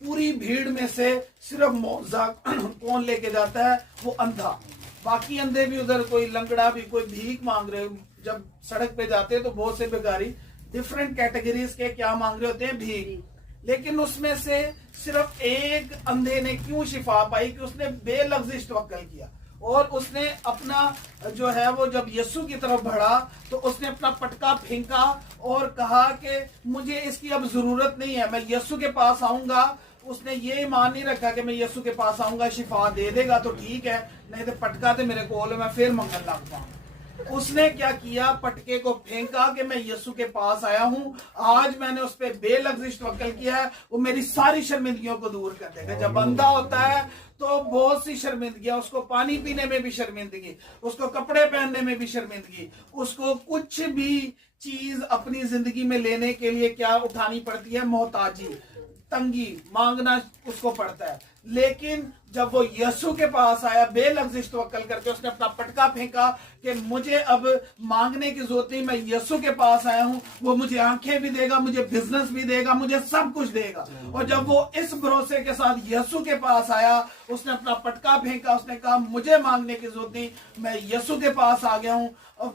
पूरी भीड़ में से सिर्फ मौजा कौन लेके जाता है? वो अंधा। बाकी अंधे भी उधर, कोई लंगड़ा भी, कोई भीख मांग रहे। जब सड़क पे जाते हैं तो बहुत से भिखारी डिफरेंट कैटेगरीज के क्या मांग रहे होते हैं? भीख। लेकिन उसमें से सिर्फ एक अंधे ने क्यों शिफा पाई? कि उसने बेलफ्ज़ तवक्कल किया और उसने अपना जो है वो जब यीशु की तरफ बढ़ा तो उसने अपना पटका फेंका और कहा कि मुझे इसकी अब जरूरत नहीं है, मैं यीशु के पास आऊंगा। उसने ये ईमान नहीं रखा कि मैं यीशु के पास आऊंगा, शिफा दे देगा तो ठीक है, नहीं तो पटका तो मेरे को मैं फिर मंगल लग पाऊंगा। उसने क्या किया? पटके को फेंका कि मैं यीशु के पास आया हूं, आज मैंने उस पर बेलफ्ज़ तवक्कल किया है, वो मेरी सारी शर्मिंदगियों को दूर कर देगा। जब बंदा होता है तो बहुत सी शर्मिंदगियां, उसको पानी पीने में भी शर्मिंदगी, उसको कपड़े पहनने में भी शर्मिंदगी, उसको कुछ भी चीज अपनी जिंदगी में लेने के लिए क्या उठानी पड़ती है? मोहताजी, तंगी, मांगना उसको पड़ता है। लेकिन जब वो यीशु के पास आया बेलफ्ज़ तवक्कल करके, उसने अपना पटका फेंका कि मुझे अब मांगने की जरूरत नहीं, मैं यीशु के पास आया हूं, वो मुझे आंखें भी देगा, मुझे बिजनेस भी देगा, मुझे सब कुछ देगा। और जब वो इस भरोसे के साथ यीशु के पास आया, उसने अपना पटका फेंका, उसने कहा मुझे मांगने की जरूरत नहीं, मैं यीशु के पास आ गया हूं।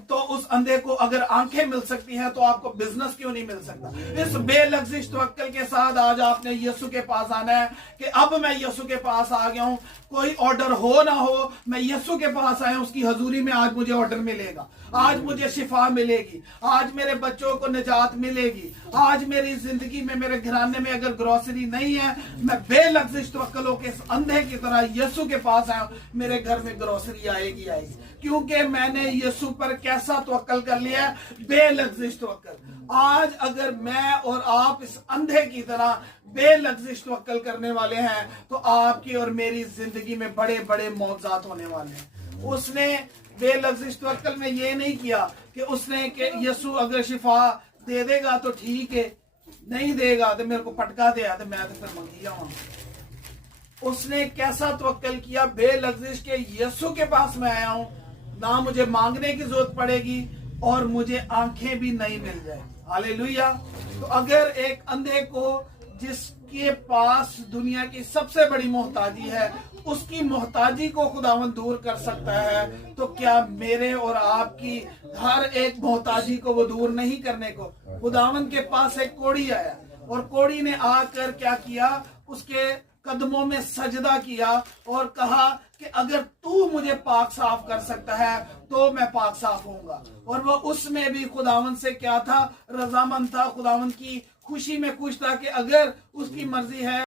तो उस अंधे को अगर आंखें मिल सकती हैं तो आपको बिजनेस क्यों नहीं मिल सकता? इस बेलफ्ज़ तवक्कल के साथ आज आपने यीशु के पास आना है कि अब मैं यीशु के पास आ गया हूं, कोई ऑर्डर हो ना हो, मैं यीशु के पास आया, उसकी हजूरी में आज मुझे ऑर्डर मिलेगा, आज मुझे शिफा मिलेगी, आज मेरे बच्चों को निजात मिलेगी, आज मेरी जिंदगी में, मेरे घराने में अगर ग्रोसरी नहीं है, मैं बेलफ्ज़ तवक्कल होकर इस अंधे की तरह यीशु के पास आया, मेरे घर में ग्रोसरी आएगी आएगी, क्योंकि मैंने यीशु पर कैसा तवक्कल कर लिया है? बेलफ्ज़ तवक्कल। आज अगर मैं और आप इस अंधे की तरह बेलफ्ज़ तवक्कल करने वाले हैं तो आपकी और मेरी जिंदगी में बड़े बड़े मौज़ात होने वाले हैं। उसने बेलफ्ज़ तवक्कल में ये नहीं किया कि उसने कि यीशु अगर शिफा दे देगा तो ठीक है, नहीं देगा तो मेरे को पटका दे तो मैं तो फिर मंगी जाऊंगा। उसने कैसा तवक्कल किया? बेलफ्ज़ के यीशु के पास मैं आया हूं, ना मुझे मांगने की जरूरत पड़ेगी और मुझे आंखें भी नहीं मिल जाए। हालेलुया। तो अगर एक अंधे को, जिसके पास दुनिया की सबसे बड़ी मोहताजी है, उसकी मोहताजी को खुदावन दूर कर सकता है, तो क्या मेरे और आपकी हर एक मोहताजी को वो दूर नहीं करने को? खुदावन के पास एक कोढ़ी आया और कोढ़ी ने आकर क्या किया? उसके कदमों में सजदा किया और कहा कि अगर तू मुझे पाक साफ कर सकता है तो मैं पाक साफ होऊंगा। और वो उसमें भी खुदावन से क्या था? रजामंद था, खुदावन की खुशी में खुश था कि अगर उसकी मर्जी है